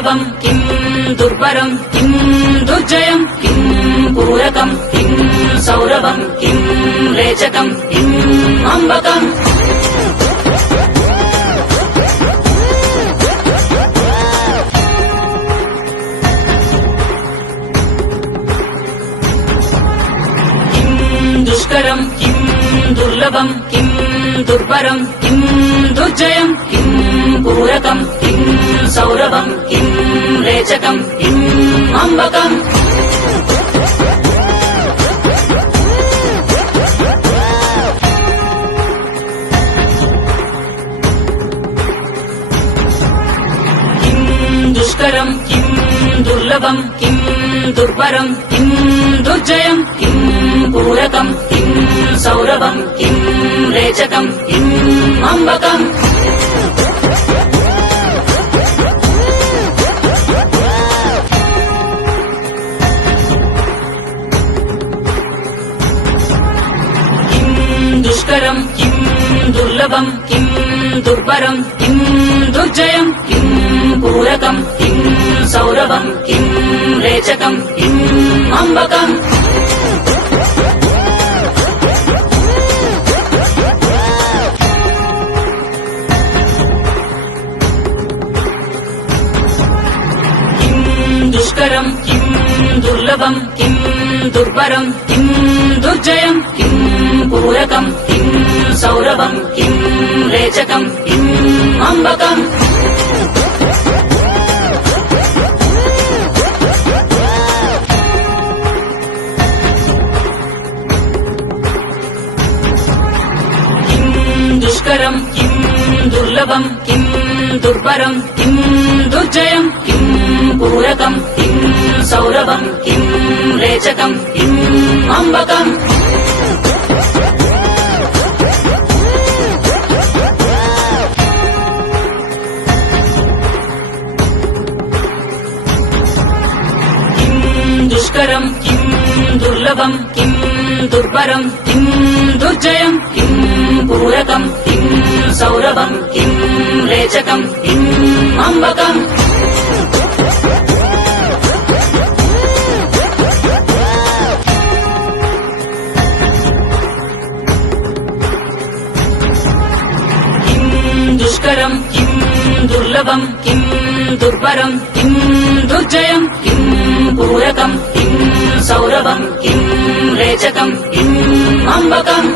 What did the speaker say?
दुर्लभम् किम् दुर्बरम् किम् दुर्जयम् किम् पूरकम् किम् सौरभम् किम् रेचकम् किम् अम्बकम् दुष्करम् किम् दुर्लभम् किम् दुर्बरम् किम् दुर्जयम् किम् पूरकम् किम् सौरभम् किम् रेचकम् किम् अम्बकम् किम् दुष्करम् किम् दुर्लभम् किम् दुर्बरम् किम् दुर्जयम् किम् पूरकम् किम् सौरभम् किम् रेचकम् किम् अम्बकम् किम् दुष्करम् किम् दुर्लभम् किम् दुर्बरम् किम् दुर्जयम् किम् पूरकम् किम् सौरभम् किम् रेचकम् किम् अम्बकम् दुष्करम् किम् दुर्लभम् किम् दुर्बरम् किम् दुर्जयम् किम् पूरकम् किम् सौरभम् किम् रेचकम् किम् अम्बकम् किम् दुष्करम् किम् दुर्लभम् किम् दुर्बरम् किम् दुर्जयम् किम् पूरकम् किम् सौरभम् किम् रेचकम् किम् अम्बकम् किम् दुष्करम् किम् दुर्लभम् किम् दुर्बरम् किम् दुर्जयम् किम् पूरकम् किम् सौरभम् किम् रेचकम् किम् अम्बकम् दुष्करम् किम् दुर्लभम् किम् दुर्बरम् किम् दुर्जयम् किम् पूरकम् किम् सौरभम् किम् रेचकम् किम् अम्बकम्